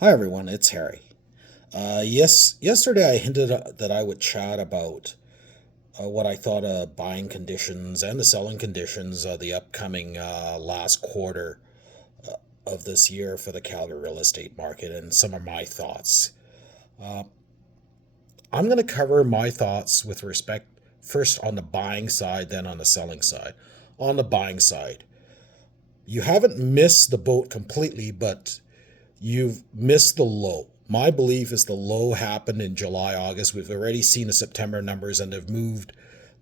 Hi everyone, it's Harry. Yesterday I hinted that I would chat about what I thought of buying conditions and the selling conditions of the upcoming last quarter of this year for the Calgary real estate market and some of my thoughts. Uh, I'm going to cover my thoughts with respect first on the buying side, then on the selling side. On the buying side, you haven't missed the boat completely, but you've missed the low. My belief is the low happened in July, August. We've already seen the September numbers and they've moved.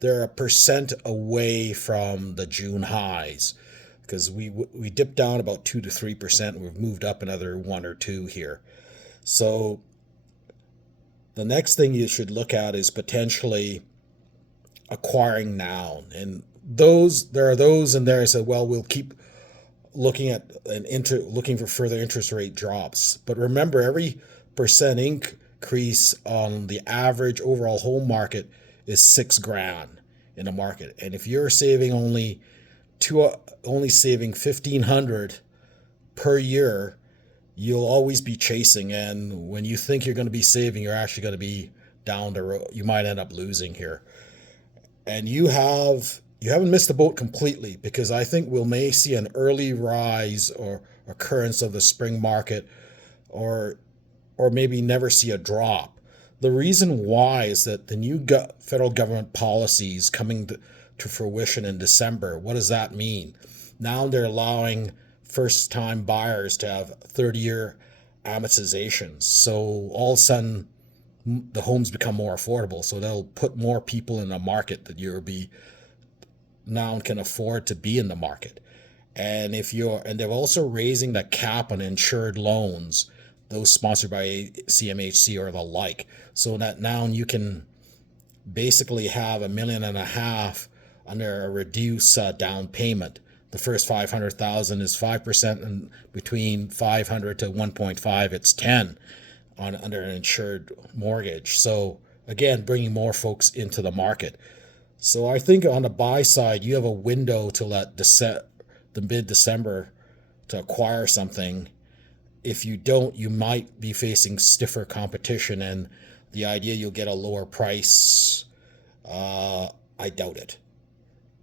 They're a percent away from the June highs because we dipped down about 2 to 3%. We've moved up another one or two here. So the next thing you should look at is potentially acquiring now. And there are those in there that say, well, we'll keep looking for further interest rate drops. But remember, every percent increase on the average overall home market is 6 grand in a market. And if you're saving only saving 1,500 per year, you'll always be chasing. And when you think you're going to be saving, you're actually going to be down the road. You might end up losing here. And you haven't missed the boat completely because I think we may see an early rise or occurrence of the spring market, or maybe never see a drop. The reason why is that the new federal government policies coming to fruition in December. What does that mean? Now they're allowing first time buyers to have 30-year amortizations. So all of a sudden the homes become more affordable. So they'll put more people in the market that you'll be now can afford to be in the market. And they're also raising the cap on insured loans, those sponsored by CMHC or the like, so that now you can basically have 1.5 million under a reduced down payment. The first 500,000 is 5%, and between 500 to 1.5, it's 10 on under an insured mortgage. So again, bringing more folks into the market. So I think on the buy side, you have a window to the mid-December to acquire something. If you don't, you might be facing stiffer competition, and the idea you'll get a lower price, I doubt it.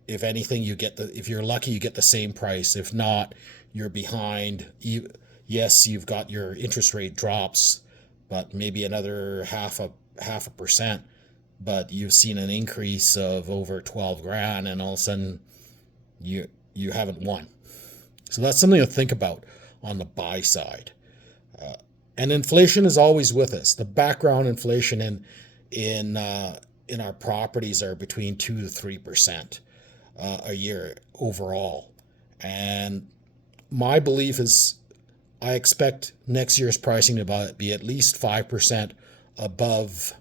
If anything, if you're lucky, you get the same price. If not, you're behind. Yes, you've got your interest rate drops, but maybe another half a percent. But you've seen an increase of over 12 grand, and all of a sudden you haven't won. So that's something to think about on the buy side. And inflation is always with us. The background inflation in our properties are between 2 to 3% a year overall. And my belief is I expect next year's pricing to be at least 5% above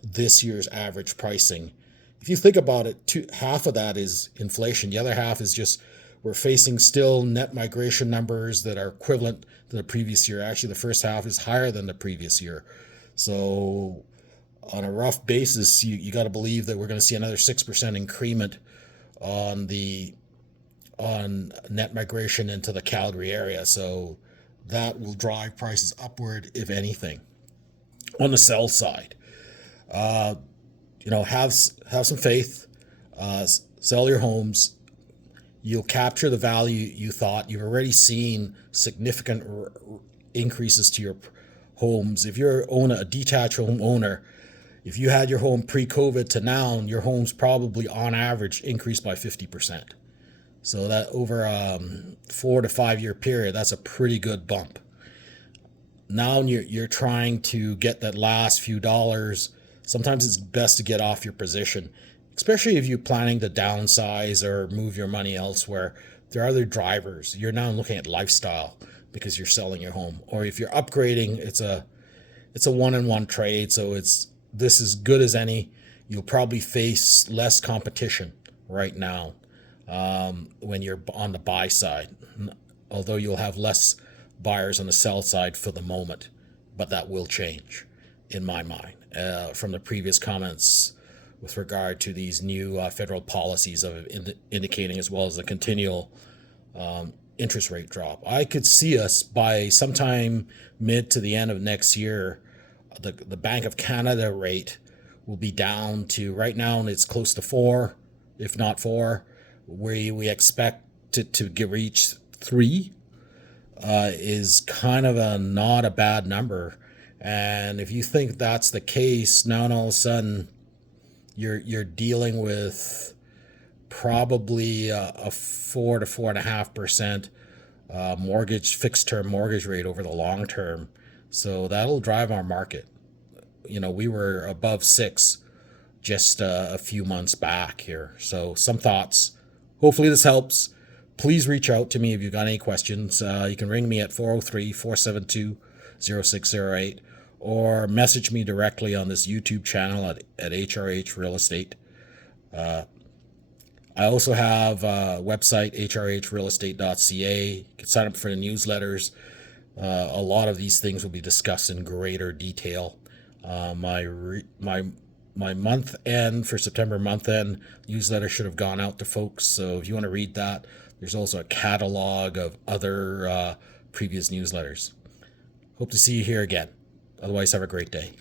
this year's average pricing. If you think about it, half of that is inflation. The other half is just we're facing still net migration numbers that are equivalent to the previous year. Actually, the first half is higher than the previous year. So on a rough basis, you got to believe that we're going to see another 6% increment on the on net migration into the Calgary area. So that will drive prices upward, if anything. On the sell side, uh, have some faith, sell your homes. You'll capture the value you thought. You've already seen significant increases to your homes. If you're a detached home owner, if you had your home pre-COVID to now, your home's probably on average increased by 50%. So that over a 4 to 5 year period, that's a pretty good bump. Now you're trying to get that last few dollars. Sometimes it's best to get off your position, especially if you're planning to downsize or move your money elsewhere. There are other drivers. You're now looking at lifestyle because you're selling your home, or if you're upgrading, it's a one-on-one trade. So it's this as good as any. You'll probably face less competition right now when you're on the buy side, although you'll have less buyers on the sell side for the moment, but that will change in my mind from the previous comments with regard to these new federal policies of indicating, as well as the continual interest rate drop. I could see us by sometime mid to the end of next year, the Bank of Canada rate will be down to right now, and it's close to 4, if not 4. We expect it to reach 3 is kind of a not a bad number. And if you think that's the case, now and all of a sudden you're dealing with probably a 4 to 4.5% mortgage fixed term mortgage rate over the long term. So that'll drive our market. We were above 6 just a few months back here. So some thoughts. Hopefully this helps. Please reach out to me if you've got any questions. You can ring me at 403-472-0608 or message me directly on this YouTube channel at HRH Real Estate. I also have a website, hrhrealestate.ca. You can sign up for the newsletters. A lot of these things will be discussed in greater detail. My month end for September month end newsletter should have gone out to folks. So if you want to read that, there's also a catalog of other previous newsletters. Hope to see you here again. Otherwise, have a great day.